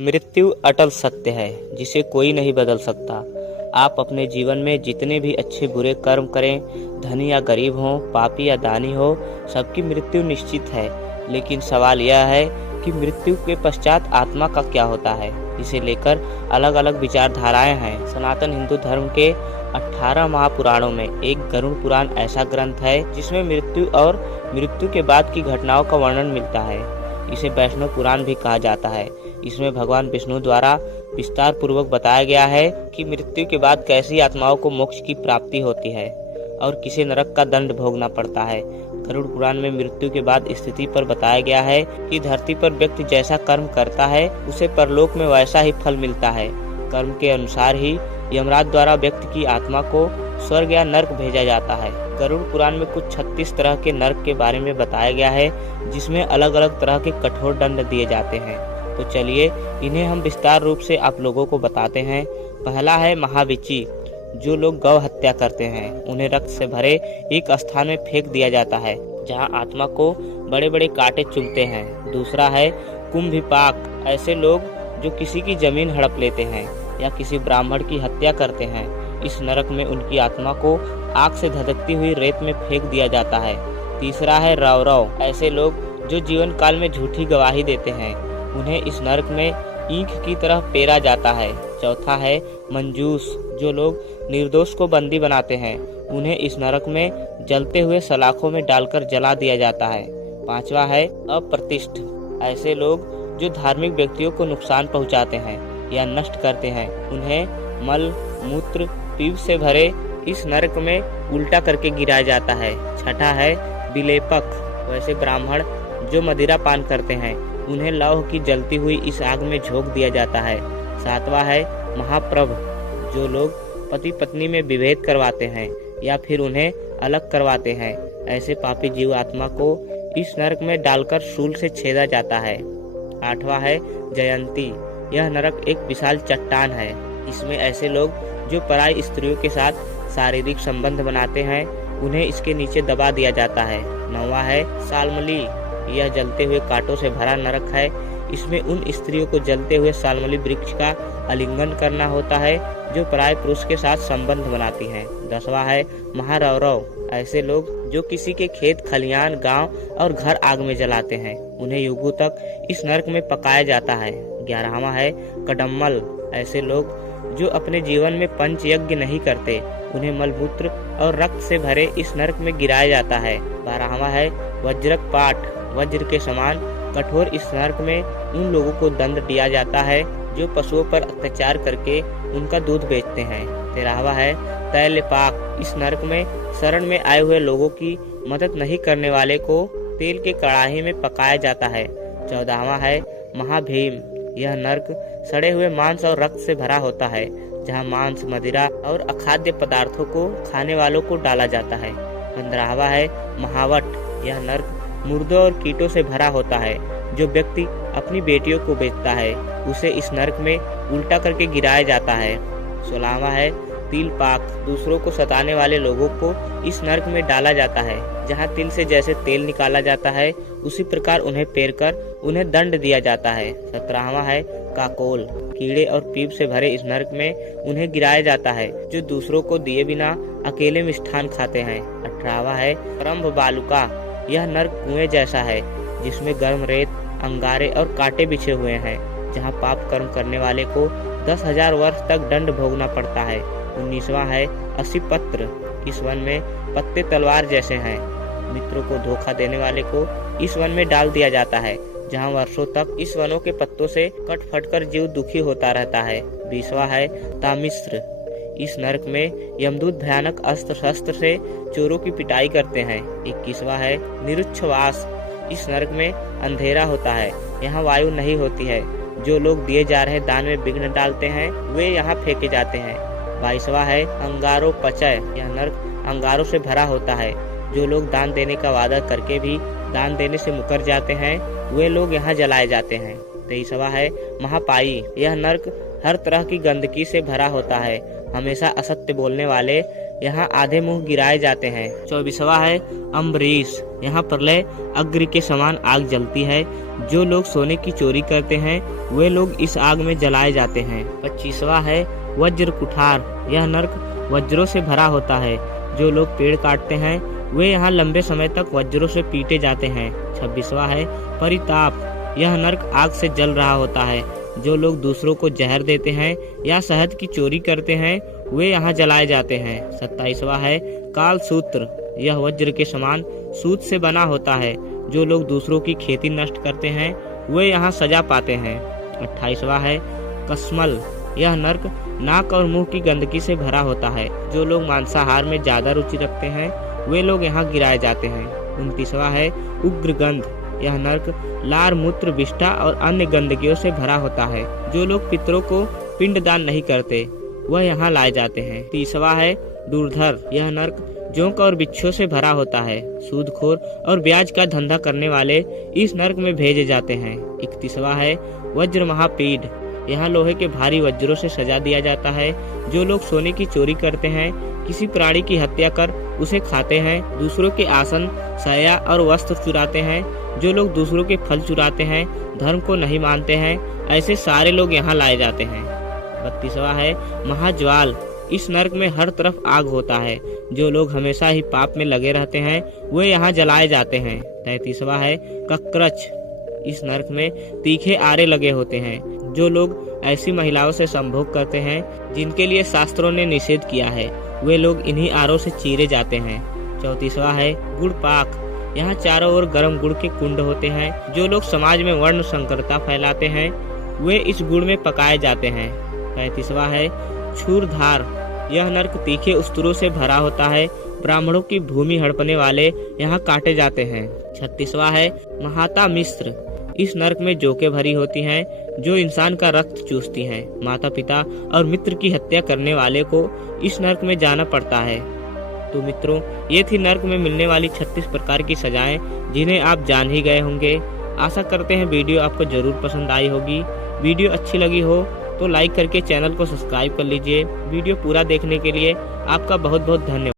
मृत्यु अटल सत्य है जिसे कोई नहीं बदल सकता। आप अपने जीवन में जितने भी अच्छे बुरे कर्म करें, धनी या गरीब हो, पापी या दानी हो, सबकी मृत्यु निश्चित है। लेकिन सवाल यह है कि मृत्यु के पश्चात आत्मा का क्या होता है। इसे लेकर अलग अलग विचारधाराएं हैं। सनातन हिंदू धर्म के 18 महापुराणों में एक गरुड़ पुराण ऐसा ग्रंथ है जिसमें मृत्यु और मृत्यु के बाद की घटनाओं का वर्णन मिलता है। इसे वैष्णव पुराण भी कहा जाता है। इसमें भगवान विष्णु द्वारा विस्तार पूर्वक बताया गया है कि मृत्यु के बाद कैसी आत्माओं को मोक्ष की प्राप्ति होती है और किसे नरक का दंड भोगना पड़ता है। गरुड़ पुराण में मृत्यु के बाद स्थिति पर बताया गया है कि धरती पर व्यक्ति जैसा कर्म करता है उसे परलोक में वैसा ही फल मिलता है। कर्म के अनुसार ही यमराज द्वारा व्यक्ति की आत्मा को स्वर्ग या नरक भेजा जाता है। गरुड़ पुराण में कुछ 36 तरह के नरक के बारे में बताया गया है जिसमें अलग अलग तरह के कठोर दंड दिए जाते हैं। तो चलिए इन्हें हम विस्तार रूप से आप लोगों को बताते हैं। पहला है महाविची। जो लोग गौ हत्या करते हैं उन्हें रक्त से भरे एक स्थान में फेंक दिया जाता है जहां आत्मा को बड़े बड़े कांटे चुभते हैं। दूसरा है कुंभिपाक। ऐसे लोग जो किसी की जमीन हड़प लेते हैं या किसी ब्राह्मण की हत्या करते हैं, इस नरक में उनकी आत्मा को आग से धधकती हुई रेत में फेंक दिया जाता है। तीसरा है रौरव। ऐसे लोग जो जीवन काल में झूठी गवाही देते हैं उन्हें इस नरक में ईंख की तरह पेरा जाता है। चौथा है मंजूस। जो लोग निर्दोष को बंदी बनाते हैं उन्हें इस नरक में जलते हुए सलाखों में डालकर जला दिया जाता है। पांचवा है अप्रतिष्ठ। ऐसे लोग जो धार्मिक व्यक्तियों को नुकसान पहुंचाते हैं या नष्ट करते हैं उन्हें मल मूत्र पीप से भरे इस नरक में उल्टा करके गिराया जाता है। छठा है विलेपक। वैसे ब्राह्मण जो मदिरा पान करते हैं उन्हें लौह की जलती हुई इस आग में झोंक दिया जाता है। सातवां है महाप्रभ। जो लोग पति पत्नी में विभेद करवाते हैं या फिर उन्हें अलग करवाते हैं, ऐसे पापी जीव आत्मा को इस नरक में डालकर शूल से छेदा जाता है। आठवां है जयंती। यह नरक एक विशाल चट्टान है। इसमें ऐसे लोग जो पराई स्त्रियों के साथ शारीरिक संबंध बनाते हैं उन्हें इसके नीचे दबा दिया जाता है। नौवां है सालमली। यह जलते हुए कांटों से भरा नरक है। इसमें उन स्त्रियों को जलते हुए सालमली वृक्ष का आलिंगन करना होता है जो पराय पुरुष के साथ संबंध बनाती हैं। 10वां है महारौरव। ऐसे लोग जो किसी के खेत खलियान गांव और घर आग में जलाते हैं उन्हें युगों तक इस नरक में पकाया जाता है। 11वां है कडम्मल। ऐसे लोग जो अपने जीवन में पंच यज्ञ नहीं करते उन्हें मलमूत्र और रक्त से भरे इस नरक में गिराया जाता है। 12वां है वज्रक पाठ। वज्र के समान कठोर इस नरक में उन लोगों को दंड दिया जाता है जो पशुओं पर अत्याचार करके उनका दूध बेचते हैं। 13वां है तैलपाक। इस नरक में शरण में आए हुए लोगों की मदद नहीं करने वाले को तेल के कड़ाही में पकाया जाता है। 14वां है महाभीम। यह नरक सड़े हुए मांस और रक्त से भरा होता है जहां मांस, मदिरा और अखाद्य पदार्थों को खाने वालों को डाला जाता है। 15वां है महावट। यह नरक मुर्दों और कीटों से भरा होता है। जो व्यक्ति अपनी बेटियों को बेचता है उसे इस नरक में उल्टा करके गिराया जाता है। 16वां है तिल पाक। दूसरों को सताने वाले लोगों को इस नरक में डाला जाता है जहां तिल से जैसे तेल निकाला जाता है उसी प्रकार उन्हें पेरकर उन्हें दंड दिया जाता है। 17वां है काकोल। कीड़े और पीप से भरे इस नरक में उन्हें गिराया जाता है जो दूसरों को दिए बिना अकेले मिष्ठान खाते हैं। 18वां है परम्भ बालुका। यह नरक कुएं जैसा है जिसमें गर्म रेत, अंगारे और कांटे बिछे हुए हैं जहां पाप कर्म करने वाले को 10,000 वर्ष तक दंड भोगना पड़ता है। 19वां है असिपत्र। इस वन में पत्ते तलवार जैसे हैं। मित्रों को धोखा देने वाले को इस वन में डाल दिया जाता है जहां वर्षों तक इस वनों के पत्तों से कट फट कर जीव दुखी होता रहता है। 20वां है तामिश्र। इस नरक में यमदूत भयानक अस्त्र शस्त्र से चोरों की पिटाई करते हैं। 21वां है निरुच्छवास। इस नरक में अंधेरा होता है, यहाँ वायु नहीं होती है। जो लोग दिए जा रहे दान में विघ्न डालते हैं वे यहाँ फेंके जाते हैं। 22वां है अंगारोपचय। यह नरक अंगारों से भरा होता है। जो लोग दान देने का वादा करके भी दान देने से मुकर जाते हैं वे लोग यहाँ जलाए जाते हैं। 23वां है महापाई। यह नरक हर तरह की गंदगी से भरा होता है। हमेशा असत्य बोलने वाले यहाँ आधे मुंह गिराए जाते हैं। 24वां है अम्बरीश। यहाँ प्रलय अग्नि के समान आग जलती है। जो लोग सोने की चोरी करते हैं वे लोग इस आग में जलाए जाते हैं। 25वां है वज्र कुठार। यह नरक वज्रों से भरा होता है। जो लोग पेड़ काटते हैं वे यहाँ लंबे समय तक वज्रों से पीटे जाते हैं। 26वां है परिताप। यह नरक आग से जल रहा होता है। जो लोग दूसरों को जहर देते हैं या शहद की चोरी करते हैं वे यहाँ जलाए जाते हैं। 27वां है काल सूत्र। यह वज्र के समान सूत से बना होता है। जो लोग दूसरों की खेती नष्ट करते हैं वे यहाँ सजा पाते हैं। 28वां है कसमल। यह नरक नाक और मुंह की गंदगी से भरा होता है। जो लोग मांसाहार में ज्यादा रुचि रखते हैं वे लोग यहाँ गिराए जाते हैं। 29वां है उग्र गंध। यह नरक लार मूत्र विष्ठा और अन्य गंदगियों से भरा होता है। जो लोग पितरों को पिंडदान नहीं करते वह यहाँ लाए जाते हैं। 30वां है दूरधर। यह नरक जोंक और बिच्छों से भरा होता है। सूदखोर और ब्याज का धंधा करने वाले इस नरक में भेजे जाते हैं। 31वां है वज्र महापीड। यहाँ लोहे के भारी वज्रों से सजा दिया जाता है। जो लोग सोने की चोरी करते हैं, किसी प्राणी की हत्या कर उसे खाते हैं, दूसरों के आसन, साया और वस्त्र चुराते हैं, जो लोग दूसरों के फल चुराते हैं, धर्म को नहीं मानते हैं, ऐसे सारे लोग यहाँ लाए जाते हैं। 32वां है महाज्वाल। इस नरक में हर तरफ आग होता है। जो लोग हमेशा ही पाप में लगे रहते हैं वे यहाँ जलाए जाते हैं। 33वां है कक्रच। इस नरक में तीखे आरे लगे होते हैं। जो लोग ऐसी महिलाओं से संभोग करते हैं जिनके लिए शास्त्रों ने निषेध किया है वे लोग इन्हीं आरों से चीरे जाते हैं। 34वां है गुड़ पाक। यहाँ चारों ओर गर्म गुड़ के कुंड होते हैं। जो लोग समाज में वर्ण संकरता फैलाते हैं वे इस गुड़ में पकाए जाते हैं। 35वां है छूरधार। यह नरक तीखे उस्तरों से भरा होता है। ब्राह्मणों की भूमि हड़पने वाले यहाँ काटे जाते हैं। 36वां है महाता मिश्र। इस नरक में जोके भरी होती हैं जो इंसान का रक्त चूसती हैं। माता पिता और मित्र की हत्या करने वाले को इस नरक में जाना पड़ता है। तो मित्रों, ये थी नरक में मिलने वाली 36 प्रकार की सजाएं जिन्हें आप जान ही गए होंगे। आशा करते हैं वीडियो आपको जरूर पसंद आई होगी। वीडियो अच्छी लगी हो तो लाइक करके चैनल को सब्सक्राइब कर लीजिए। वीडियो पूरा देखने के लिए आपका बहुत बहुत धन्यवाद।